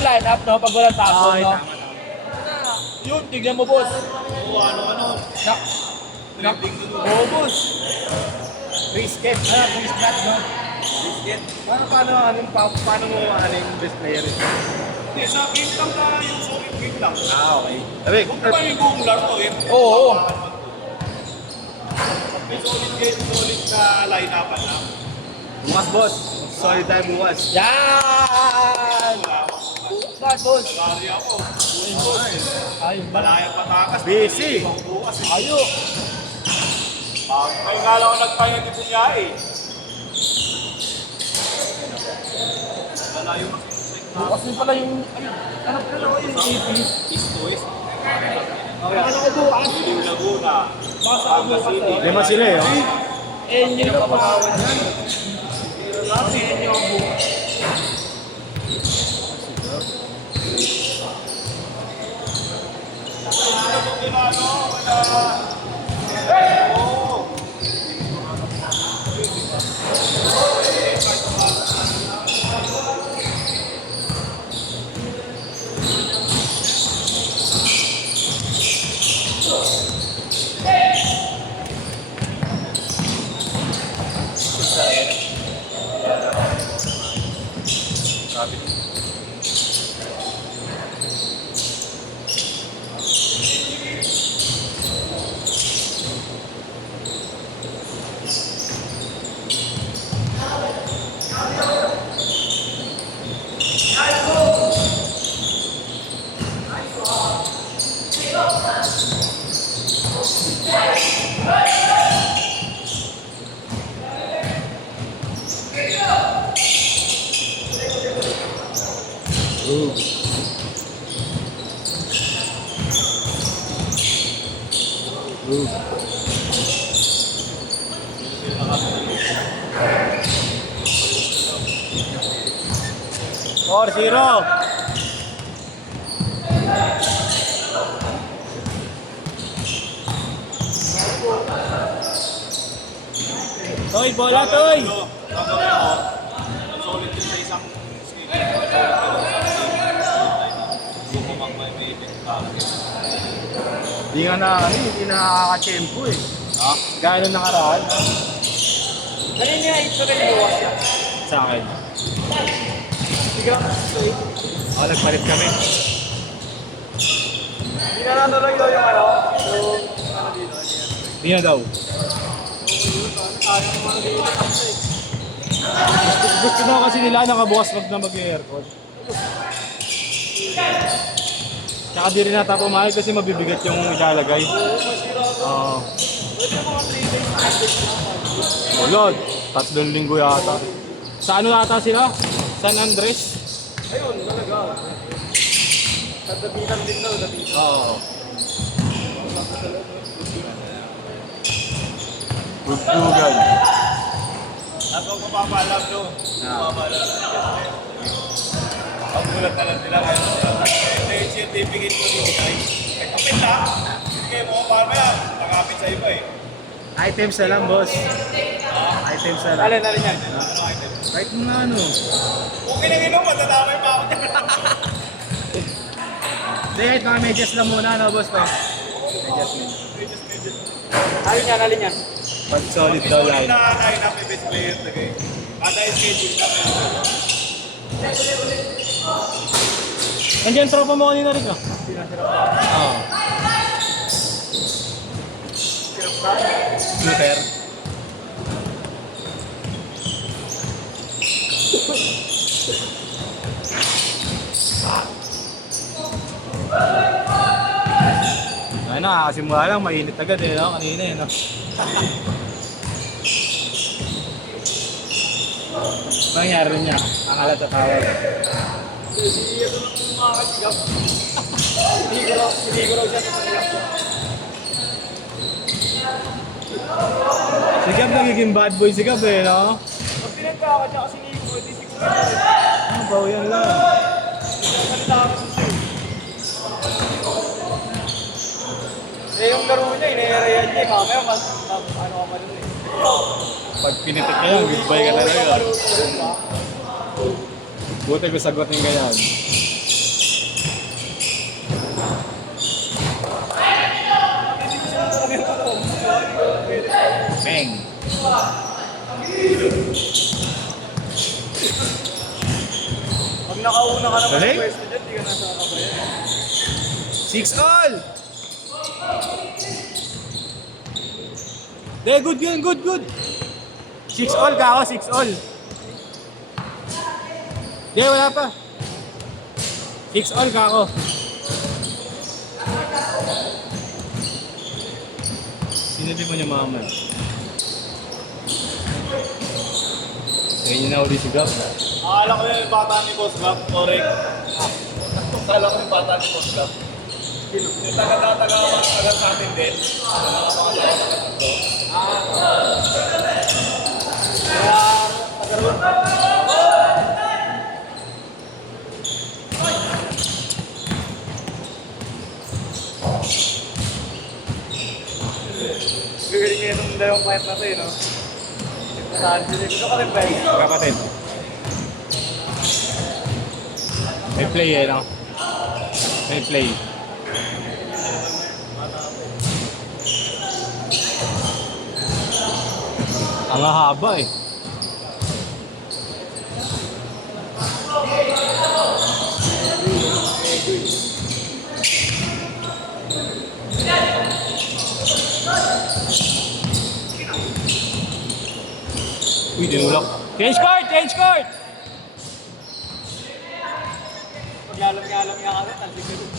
yung line-up, no? Pag walang tapon, Ay, no? tama. Yun, tignan mo, boss. Ano. Oo, boss. Brisket. Brisket, no? Biscuit. Paano mo yung best player ito? Hindi, sa game lang na yung solid game lang. Okay. Sabi, Kung pa yung buong laro, eh. Oo. May solid game, solid na line-upan lang. bukas boss. Solid tayo bukas. Yan! Bukas, boss. Lari ako. Ayun ba? Malayang patakas. Busy. Bukas eh. Ayo. May ngala ko nagpahinga din sa niya eh. Malayo makinig na. Bukas din pala yung... Ayun. Ano yung AP? East to West. Ano ko bukas? Lilim Laguna. Basta ko bukas eh. Lima sila eh. Oh. Enyo na pamawan yan. Kasi enyo ang bukas. Or zero. Toy, bola, Toy! Solid din sa isang skill. Bumamang may target. Hindi nga na, hindi nakaka-tempo eh. Ha? Gano'n nakaraan? Ganun niya, ito rin yung bukas yan. Sa akin. Oh, nagpalit kami. Hindi na natuloy daw yung ano. Hindi na daw. Gusto na kasi nila nakabukas wag na mag-aircon. Tsaka di rin nata pumayag kasi mabibigat yung ilalagay. Oo. Ulod, 3 linggo yata. Sa ano yata sila? San Andres? Ayun, talaga. Tadabitan din daw, dabitan. Oo. Gugdugan. At huwag mapapalam, no? Mapapalam. Ang gulat na lang nila ngayon. Ito yung certificate mo bibigay. May kapit lang. Bigay mo, paano yan? Nakapit sa iba eh. Items na lang, boss. Items na lang. Alin, alin yan. Ano item? Kahit mga ano. Okay na ginom, matadamay pa ako dyan. Hindi, kahit mga medyas lang muna, no, boss, pa? Medyas mo. Alin yan, alin yan. Pag solid daw Solid line. na line-up yung best player tagay. Kada schedule na meron. Nandiyan tropa mo kanina rin, Oo. Shooter. Ayun na, kasimula lang, mainit agad eh, no? Kanina eh, no? Nangyari niya, ang alat sa tawag. Hindi ko raw siya sa Si Gab nagiging bad boy si Gab eh, no? Pag pinagkaka niya kasi ni Ibo, di siguro. Ano ba yan lang? Salita ako sa siya. Eh, yung laro niya, ine-arean niya. Mamaya, ano ka man eh. Pag pinitik ka yan, goodbye ka talaga. Buti ko sagutin ka yan. mauna ka naman Galing. sa pwesto dyan, di ka nasa kabayan. 6 all! De, good yun, good, good. 6 all ka ako, 6 all. De, wala pa. 6 all ka ako. Sinabi mo niya mama. Ngayon na uli si Gab. Akala ko yung bata ni Boss Gab, correct. Akala ko yung bata ni Boss Gab. Yung taga-tagawan agad sa atin din. Bibili ngayon ng dalawang fight na to no? Saan sila? Gusto ka rin ba yun? Kapatid. May play eh, no? May play. Ang haba eh. Uy, dinulak. Change court! Change court! Pag-alam-alam nga kami, talsik ka dun.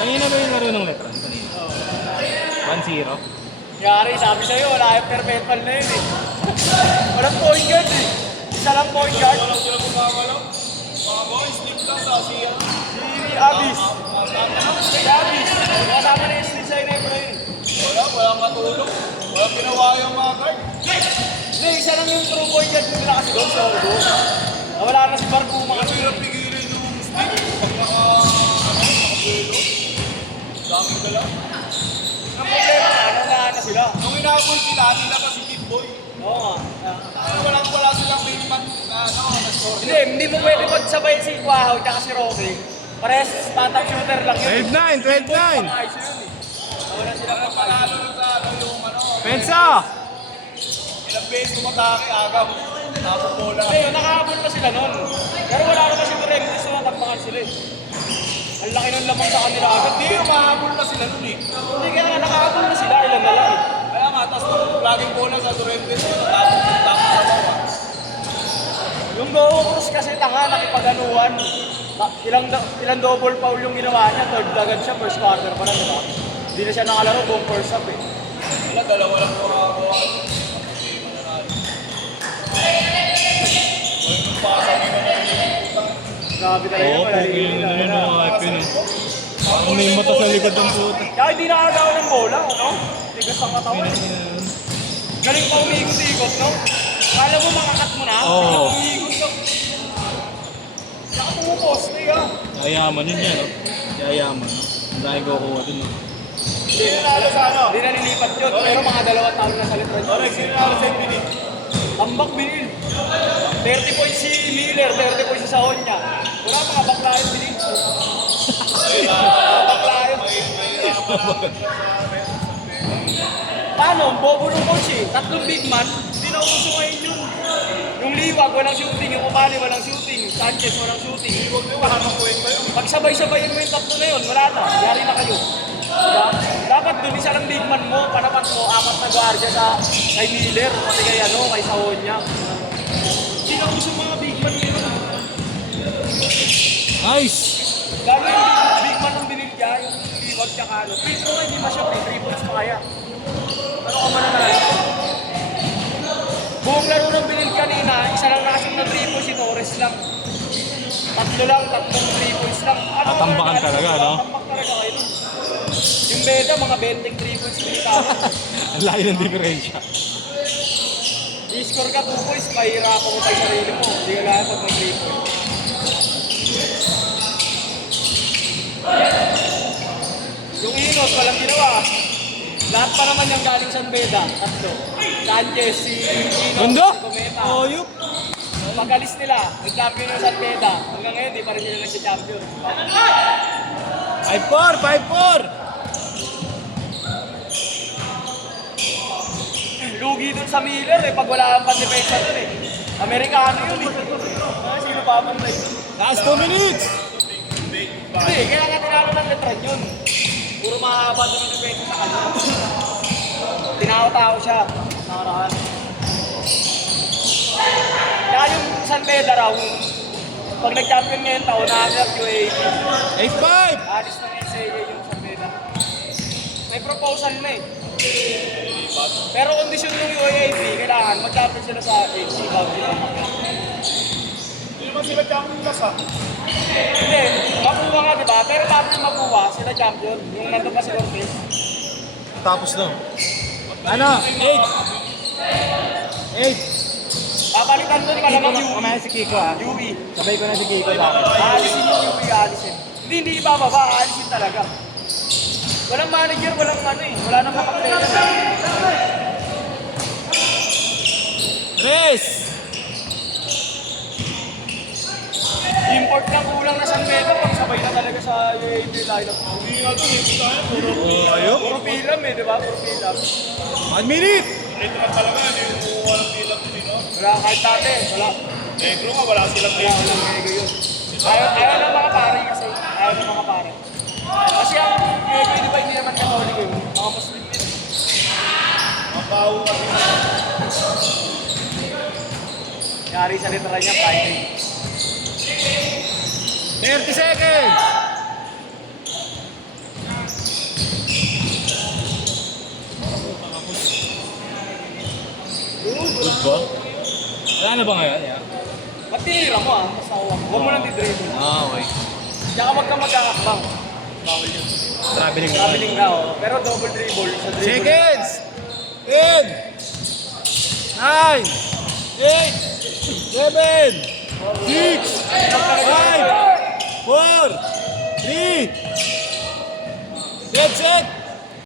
Kanina ba yung laro ng Letran? Kanina. 1-0. Yari, sabi sa'yo, wala yung perpetual na yun eh. Walang point guard eh. Isa lang point guard. Walang sila gumagalaw. Mga boys, sleep lang sa siya. Si Abis. Si Abis. Kasama na yung sleep sa'yo na yun. Walang matulog. Walang ginawa yung mga guard. Hindi, isa lang yung true point guard nila kasi doon sa Ordo. Wala na si Barkuma Ang kasi. hirap pigilin yung sleep. Pag nakabuelo. Daming dala. Ang problema na, nangahan na sila. Nung inaabol sila, nila pa si Kid Boy. Oo nga. Wala silang payment na score. Hindi mo pwede magsabayin si Kwahaw at si Roque. Parehas bata shooter lang yun. 12-9! 12-9! Ayos yun eh. Wala sila Ang panalo nun sa yung Pensa! ilang beses kumatake, agam. Tapos bola. Hindi, nakahabol pa sila nun. Pero wala naman si Duremtis na natakbangan sila eh. Ang laki ng lamang sa kanila agad. Hindi, mahabol na sila nun eh. Hindi kaya nga nakahabol na sila, ilan na lang eh. Kaya nga, tapos laging bola sa Durentes, tapos sa bawah. Yung Go Cruz kasi tanga, nakipaganuhan. Ilang double foul yung ginawa niya, third agad siya, first quarter pa na, di ba? Hindi na siya nakalaro, buong first up eh. Wala, dalawa lang po ako. Yung pasa nila na Grabe talaga, Oo, wala pwede rin yung ano yung mga ipin eh. Ang may mata sa likod ng puta. Kaya hindi nakagawa ng bola, no? Tigas ang katawan. Galing pa umiikot-ikot, no? Kala mo makakat mo na? Oo. Umiikot ka. Saka pumuposte ka. Yayaman yun yan, no? Yayaman, no? Ang dahil kukuha dun, no? Hindi nanalo sa ano? Hindi na nilipat yun, pero mga 2 taon na sa litran. Correct, sino nanalo sa infinite? Tambak binil. 30 points si Miller, 30 points si Sahonya. Wala mga baklayan binil. Baklayan. Paano? Bobo ng coach eh. 3 big man, hindi na uso ngayon yun. Yung Liwag, walang shooting. Yung Umali, walang shooting. Sanchez, walang shooting. Huwag mo mahamang ba yun? Pagsabay-sabayin mo yung 3 na yun, wala na. Yari na kayo. Diba? Dapat dun isa lang big man mo, panapat mo, 4 na gwardiya kay Miller, pati kay kay Sahonya. Hindi na uso mga big man yun. Nice! Lalo yung big man ng binigya, yung Liwag tsaka ano. Free throw, hindi ma-shot eh. 3 points pa kaya. Ano ka mananalo? Buong laro ng binil kanina, isa lang nakasing na 3 points, si Torres lang. 3 lang, 3 3 points lang. Ano ka Tatambakan mananalo? talaga, no? Tatambak talaga kayo nun. Yung Beda, mga 20 3 points pinitahan. Ang layo ng diferensya. I-score ka 2 points, mahirapan mo tayo sarili mo. Hindi ka lahat pag may 3 points. Yung Inos, walang ginawa. Lahat pa naman yung galing sa Beda. 3. Sanchez, si Inos, Mundo? si Gometa. Oyup! Pag-alis nila, nag-champion yung San Beda. Hanggang ngayon, di pa rin sila nag-champion. 5-4! 5-4! Lugi dun sa Miller eh, pag wala kang pan-defensa dun eh. Amerikano yun eh. Sino pa bang like? Last 2 minutes! Hindi, kaya nga tinalo ng letran yun. Puro mahaba doon yung depende sa kanya. Tinao-tao siya. Nakaraan. Kaya yung San Beda raw, pag nag-champion ngayon taon, nakakilap UAP. 8-5! Alis ng SAA yung San Beda. May proposal na eh. Pero kondisyon ng UAP, kailangan mag-champion sila sa HC Council. Hindi naman sila champion class ha. Hindi, makuha nga diba? Pero bago yung makuha, sila champion. Yung nandun pa si Cortez. Tapos na. Ano? 8! 8! Papalitan doon ka naman yung Kamaya si Kiko ha. UE. Sabay ko na si Kiko sa akin. Aalisin yung UE, aalisin. Hindi ibababa, aalisin talaga. Walang manager, walang ano eh. Wala nang makapela. Res! Import lang kulang na San Beda, pang sabay na talaga sa UAP lineup. Hindi nga doon eh. Tayo, puro. Ayok. Puro pilam eh, di ba? Puro pilam. 1 minute! Ito lang talaga, hindi mo kumuha ng bilang din, no? Wala kahit dati, wala. Negro nga, wala silang Wala, walang mega yun. Ayaw ng mga pare kasi. Ayaw ng mga pare. Kasi ang mega di ba hindi naman katolik yun. Mga Muslim yun. Ang baho kasi. Yari sa literal niya, Friday. 30 seconds! Good ba? Wala na ba ngayon? Yeah. Ba't tinira mo ah? Masawa mo. Huwag mo nang di-dribble. Okay. Tsaka wag kang magkakakbang. Bawal yun. Traveling na. Traveling na oh. Pero double dribble sa dribble. Seconds! 10! 9! 8! 7! 6! 5! 4! 3! Set!